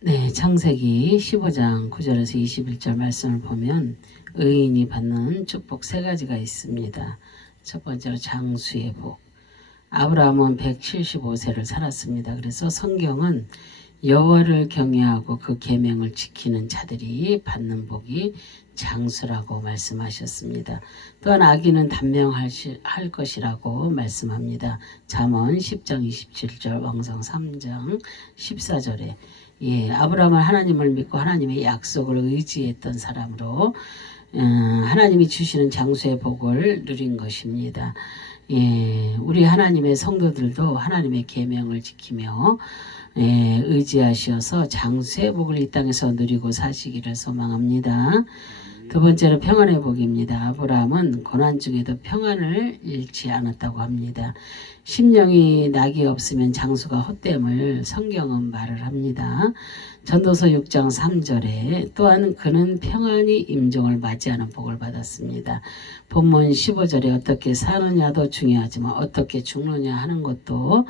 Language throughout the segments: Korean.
네, 창세기 15장 9절에서 21절 말씀을 보면 의인이 받는 축복 세 가지가 있습니다. 첫 번째로 장수의 복. 아브라함은 175세를 살았습니다. 그래서 성경은 여호와를 경외하고 그 계명을 지키는 자들이 받는 복이 장수라고 말씀하셨습니다. 또한 악인은 단명할 것이라고 말씀합니다. 잠언 10장 27절, 왕성 3장 14절에 아브라함은 하나님을 믿고 하나님의 약속을 의지했던 사람으로 하나님이 주시는 장수의 복을 누린 것입니다. 우리 하나님의 성도들도 하나님의 계명을 지키며 의지하셔서 장수의 복을 이 땅에서 누리고 사시기를 소망합니다. 두 번째로 평안의 복입니다. 아브라함은 고난 중에도 평안을 잃지 않았다고 합니다. 심령이 낙이 없으면 장수가 헛됨을 성경은 말을 합니다. 전도서 6장 3절에 또한 그는 평안히 임종을 맞이하는 복을 받았습니다. 본문 15절에 어떻게 사느냐도 중요하지만 어떻게 죽느냐 하는 것도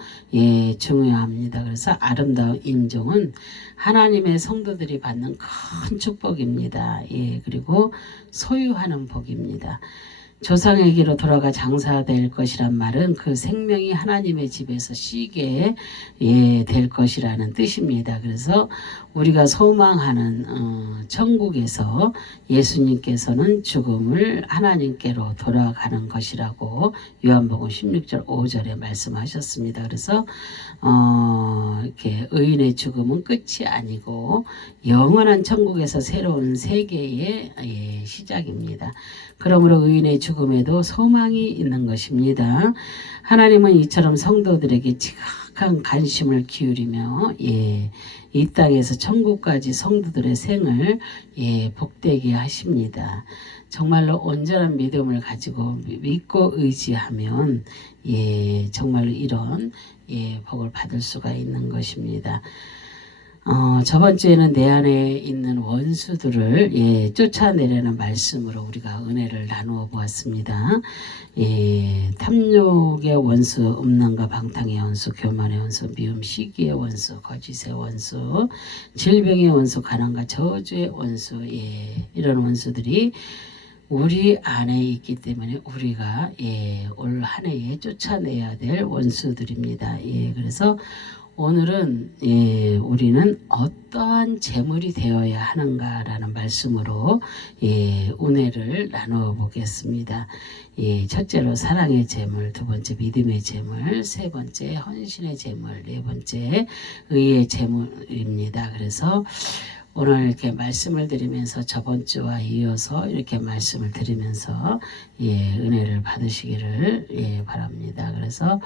중요합니다. 그래서 아름다운 임종은 하나님의 성도들이 받는 큰 축복입니다. 그리고 소유하는 복입니다. 조상에게로 돌아가 장사될 것이란 말은 그 생명이 하나님의 집에서 쉬게 될 것이라는 뜻입니다. 그래서 우리가 소망하는 천국에서 예수님께서는 죽음을 하나님께로 돌아가는 것이라고 요한복음 16절 5절에 말씀하셨습니다. 그래서 이렇게 의인의 죽음은 끝이 아니고 영원한 천국에서 새로운 세계의 시작입니다. 그러므로 의인의 죽음에도 소망이 있는 것입니다. 하나님은 이처럼 성도들에게 지극한 관심을 기울이며 이 땅에서 천국까지 성도들의 생을 복되게 하십니다. 정말로 온전한 믿음을 가지고 믿고 의지하면 정말로 이런 복을 받을 수가 있는 것입니다. 저번 주에는 내 안에 있는 원수들을 쫓아내려는 말씀으로 우리가 은혜를 나누어 보았습니다. 탐욕의 원수, 음란과 방탕의 원수, 교만의 원수, 미움, 시기의 원수, 거짓의 원수, 질병의 원수, 가난과 저주의 원수, 이런 원수들이 우리 안에 있기 때문에 우리가 올 한 해에 쫓아내야 될 원수들입니다. 그래서 오늘은 우리는 어떠한 재물이 되어야 하는가라는 말씀으로 은혜를 나누어 보겠습니다. 첫째로 사랑의 재물, 두 번째 믿음의 재물, 세 번째 헌신의 재물, 네 번째 의의 재물입니다. 그래서 오늘 이렇게 말씀을 드리면서 저번 주와 이어서 이렇게 말씀을 드리면서 은혜를 받으시기를 바랍니다. 그래서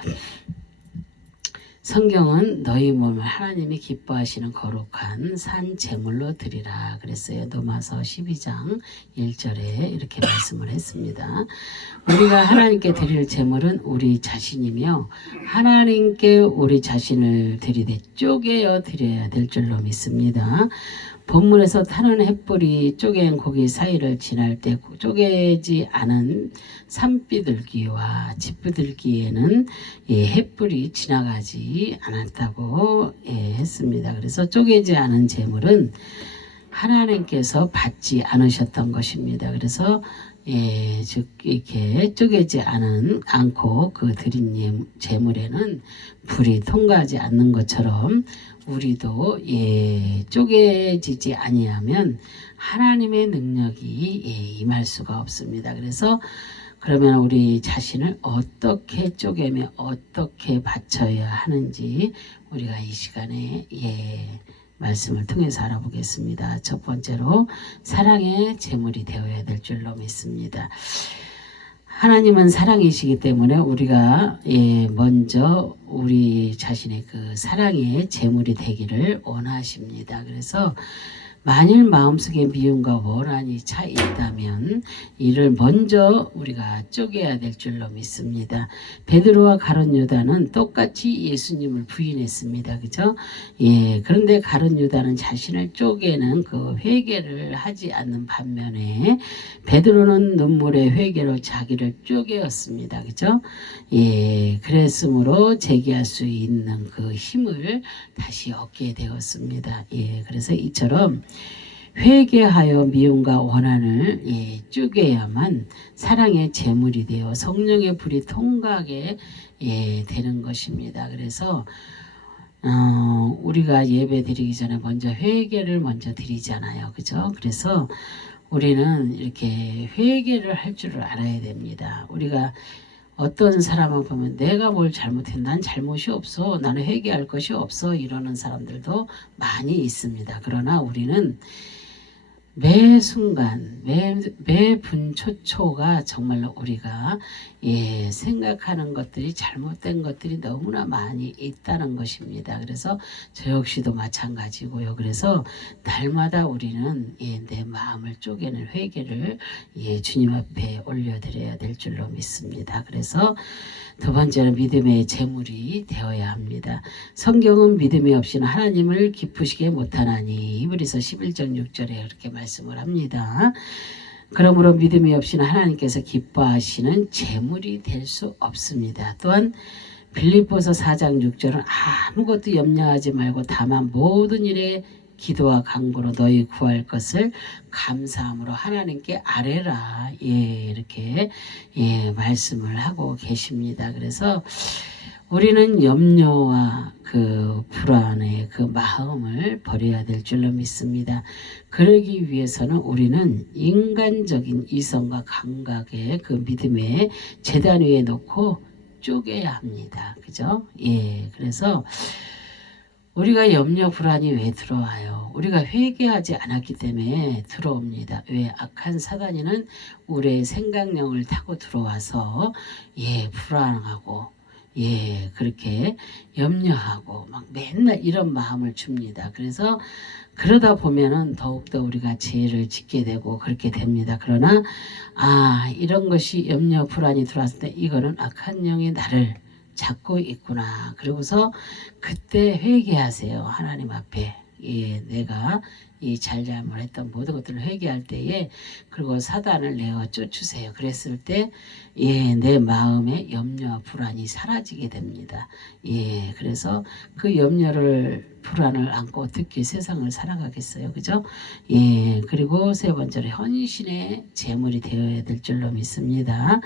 성경은 너희 몸을 하나님이 기뻐하시는 거룩한 산 제물로 드리라 그랬어요. 로마서 12장 1절에 이렇게 말씀을 했습니다. 우리가 하나님께 드릴 제물은 우리 자신이며 하나님께 우리 자신을 드리되 쪼개어 드려야 될 줄로 믿습니다. 본문에서 타는 햇불이 쪼갠 고기 사이를 지날 때 쪼개지 않은 산비둘기와 집비둘기에는 햇불이 지나가지 않았다고 했습니다. 그래서 쪼개지 않은 재물은 하나님께서 받지 않으셨던 것입니다. 그래서 즉 이렇게 쪼개지 않고 그 드린 재물에는 불이 통과하지 않는 것처럼 우리도 쪼개지지 아니하면 하나님의 능력이 임할 수가 없습니다. 그래서 그러면 우리 자신을 어떻게 쪼개며 어떻게 바쳐야 하는지 우리가 이 시간에 말씀을 통해서 알아보겠습니다. 첫 번째로 사랑의 제물이 되어야 될 줄로 믿습니다. 하나님은 사랑이시기 때문에 우리가 먼저 우리 자신의 그 사랑의 제물이 되기를 원하십니다. 그래서 만일 마음속에 미움과 원한이 차 있다면 이를 먼저 우리가 쪼개야 될 줄로 믿습니다. 베드로와 가룟 유다는 똑같이 예수님을 부인했습니다. 그죠? 예, 그런데 가룟 유다는 자신을 쪼개는 그 회개를 하지 않는 반면에 베드로는 눈물의 회개로 자기를 쪼개었습니다. 그죠? 예, 그랬으므로 재기할 수 있는 그 힘을 다시 얻게 되었습니다. 예, 그래서 이처럼 회개하여 미움과 원한을 쪼개야만 사랑의 제물이 되어 성령의 불이 통과하게 되는 것입니다. 그래서 우리가 예배 드리기 전에 먼저 회개를 먼저 드리잖아요. 그죠? 그래서 우리는 이렇게 회개를 할 줄을 알아야 됩니다. 우리가 어떤 사람을 보면 내가 뭘 잘못했, 난 잘못이 없어, 나는 회개할 것이 없어 이러는 사람들도 많이 있습니다. 그러나 우리는 매 순간 매 분초초가 정말로 우리가 생각하는 것들이 잘못된 것들이 너무나 많이 있다는 것입니다. 그래서 저 역시도 마찬가지고요. 그래서 날마다 우리는 내 마음을 쪼개는 회개를 주님 앞에 올려드려야 될 줄로 믿습니다. 그래서 두 번째는 믿음의 제물이 되어야 합니다. 성경은 믿음이 없이는 하나님을 기쁘시게 못하나니 히브리서 11장 6절에 그렇게 말씀을 합니다. 그러므로 믿음이 없이는 하나님께서 기뻐하시는 제물이 될 수 없습니다. 또한 빌립보서 4장 6절은 아무것도 염려하지 말고 다만 모든 일에 기도와 간구로 너희 구할 것을 감사함으로 하나님께 아뢰라. 이렇게 말씀을 하고 계십니다. 그래서 우리는 염려와 그 불안의 그 마음을 버려야 될 줄로 믿습니다. 그러기 위해서는 우리는 인간적인 이성과 감각의 그 믿음의 제단 위에 놓고 쪼개야 합니다. 그죠? 그래서 우리가 염려 불안이 왜 들어와요? 우리가 회개하지 않았기 때문에 들어옵니다. 왜? 악한 사단이는 우리의 생각력을 타고 들어와서 불안하고 그렇게 염려하고 막 맨날 이런 마음을 줍니다. 그래서 그러다 보면은 더욱더 우리가 죄를 짓게 되고 그렇게 됩니다. 그러나 이런 것이 염려 불안이 들어왔을 때 이거는 악한 영이 나를 잡고 있구나. 그러고서 그때 회개하세요. 하나님 앞에. 내가 이 잘잘못했던 모든 것들을 회개할 때에 그리고 사단을 내어 쫓으세요. 그랬을 때 내 마음의 염려와 불안이 사라지게 됩니다. 그래서 그 염려를 불안을 안고 어떻게 세상을 살아가겠어요. 그죠? 그리고 세 번째로 헌신의 제물이 되어야 될 줄로 믿습니다.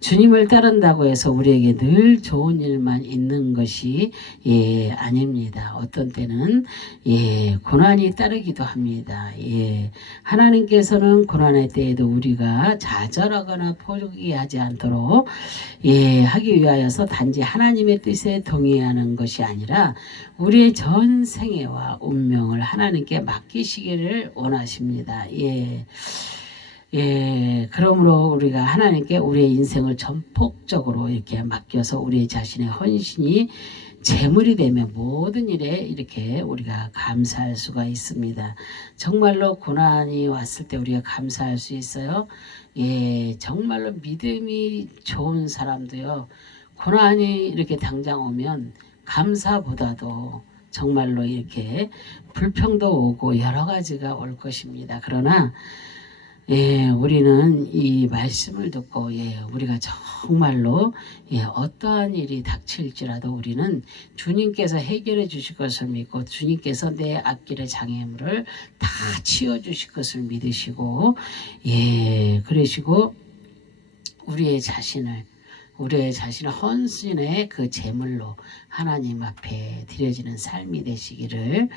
주님을 따른다고 해서 우리에게 늘 좋은 일만 있는 것이 아닙니다. 어떤 때는 고난이 따르기도 합니다. 하나님께서는 고난의 때에도 우리가 좌절하거나 포기하지 않도록 하기 위하여서 단지 하나님의 뜻에 동의하는 것이 아니라 우리의 전 생애와 운명을 하나님께 맡기시기를 원하십니다. 그러므로 우리가 하나님께 우리의 인생을 전폭적으로 이렇게 맡겨서 우리 자신의 헌신이 제물이 되면 모든 일에 이렇게 우리가 감사할 수가 있습니다. 정말로 고난이 왔을 때 우리가 감사할 수 있어요. 정말로 믿음이 좋은 사람도요. 고난이 이렇게 당장 오면 감사보다도 정말로 이렇게 불평도 오고 여러 가지가 올 것입니다. 그러나 우리는 이 말씀을 듣고 우리가 정말로 어떠한 일이 닥칠지라도 우리는 주님께서 해결해 주실 것을 믿고 주님께서 내 앞길의 장애물을 다 치워주실 것을 믿으시고 그러시고 우리의 자신을 헌신의 그 제물로 하나님 앞에 드려지는 삶이 되시기를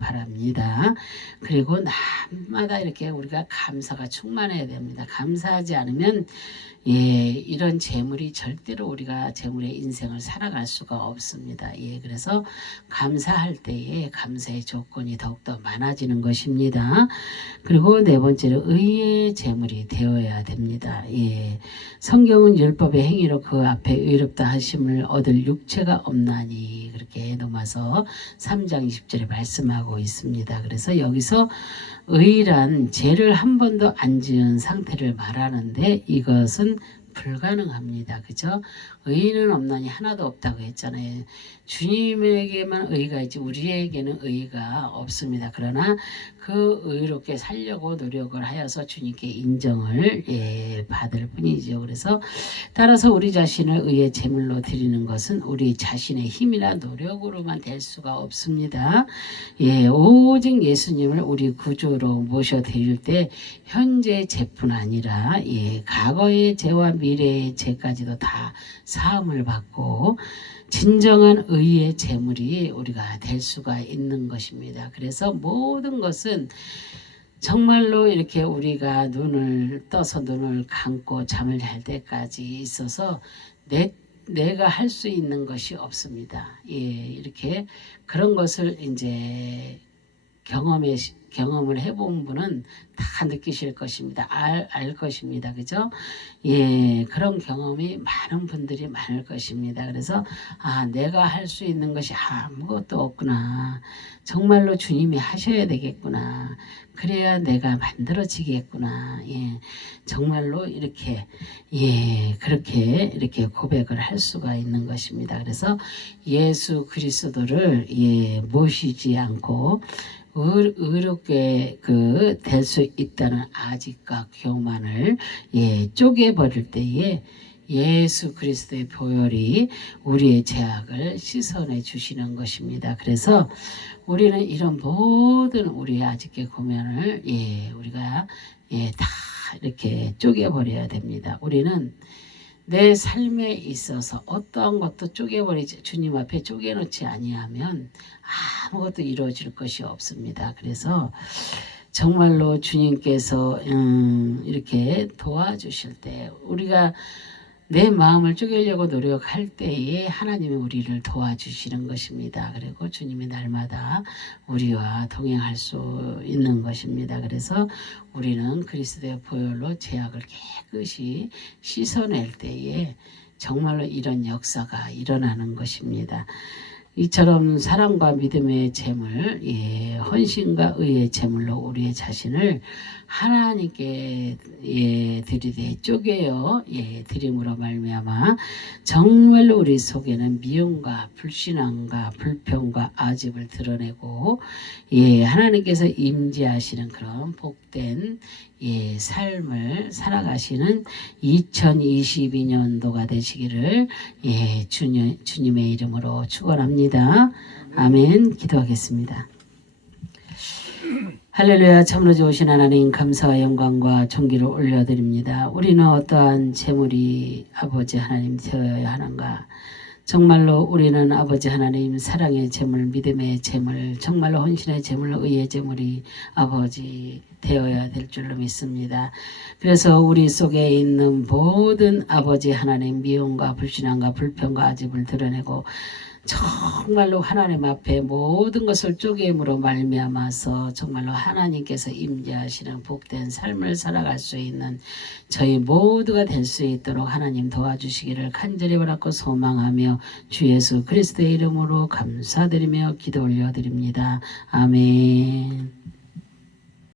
바랍니다. 그리고 날마다 이렇게 우리가 감사가 충만해야 됩니다. 감사하지 않으면 이런 재물이 절대로 우리가 재물의 인생을 살아갈 수가 없습니다. 그래서 감사할 때에 감사의 조건이 더욱더 많아지는 것입니다. 그리고 네 번째로 의의 재물이 되어야 됩니다. 성경은 율법의 행위로 그 앞에 의롭다 하심을 얻을 육체가 없나니 그렇게 넘어서 3장 20절에 말씀하고 있습니다. 그래서 여기서 의란 죄를 한 번도 안 지은 상태를 말하는데 이것은 불가능합니다. 그죠? 의는 없나니 하나도 없다고 했잖아요. 주님에게만 의가 있지 우리에게는 의가 없습니다. 그러나 그 의롭게 살려고 노력을 하여서 주님께 인정을 받을 뿐이죠. 그래서 따라서 우리 자신을 의의 제물로 드리는 것은 우리 자신의 힘이나 노력으로만 될 수가 없습니다. 오직 예수님을 우리 구주로 모셔드릴 때 현재의 죄뿐 아니라 과거의 죄와 미래의 죄까지도 다 사함을 받고 진정한 의의 제물이 우리가 될 수가 있는 것입니다. 그래서 모든 것은 정말로 이렇게 우리가 눈을 떠서 눈을 감고 잠을 잘 때까지 있어서 내가 할 수 있는 것이 없습니다. 이렇게 그런 것을 이제 경험을 해본 분은 다 느끼실 것입니다. 알 것입니다. 그죠? 그런 경험이 많은 분들이 많을 것입니다. 그래서 내가 할 수 있는 것이 아무것도 없구나. 정말로 주님이 하셔야 되겠구나. 그래야 내가 만들어지겠구나. 정말로 이렇게 그렇게 이렇게 고백을 할 수가 있는 것입니다. 그래서 예수 그리스도를 모시지 않고 의롭게 될 수 있다는 아직과 교만을 쪼개버릴 때에 예수 그리스도의 보혈이 우리의 죄악을 씻어내 주시는 것입니다. 그래서 우리는 이런 모든 우리의 아직의 고면을 우리가 다 이렇게 쪼개버려야 됩니다. 우리는 내 삶에 있어서 어떠한 것도 쪼개버리지 주님 앞에 쪼개놓지 아니하면 아무것도 이루어질 것이 없습니다. 그래서 정말로 주님께서 이렇게 도와주실 때 우리가 내 마음을 쪼개려고 노력할 때에 하나님이 우리를 도와주시는 것입니다. 그리고 주님이 날마다 우리와 동행할 수 있는 것입니다. 그래서 우리는 그리스도의 보혈로 죄악을 깨끗이 씻어낼 때에 정말로 이런 역사가 일어나는 것입니다. 이처럼 사랑과 믿음의 제물, 헌신과 의의 제물로 우리의 자신을 하나님께 드리되 쪼개어 드림으로 말미암아 정말로 우리 속에는 미움과 불신앙과 불평과 아집을 드러내고 하나님께서 임재하시는 그런 복된 삶을 살아가시는 2022년도가 되시기를 주님의 이름으로 축원합니다. 아멘. 기도하겠습니다. 할렐루야. 참으로 좋으신 하나님 감사와 영광과 존귀를 올려드립니다. 우리는 어떠한 재물이 아버지 하나님 되어야 하는가. 정말로 우리는 아버지 하나님 사랑의 재물, 믿음의 재물, 정말로 헌신의 재물, 의의 재물이 아버지 되어야 될 줄로 믿습니다. 그래서 우리 속에 있는 모든 아버지 하나님 미움과 불신앙과 불평과 아집을 드러내고 정말로 하나님 앞에 모든 것을 쪼개므로 말미암아서 정말로 하나님께서 임재하시는 복된 삶을 살아갈 수 있는 저희 모두가 될 수 있도록 하나님 도와주시기를 간절히 바라고 소망하며 주 예수 그리스도의 이름으로 감사드리며 기도 올려드립니다. 아멘.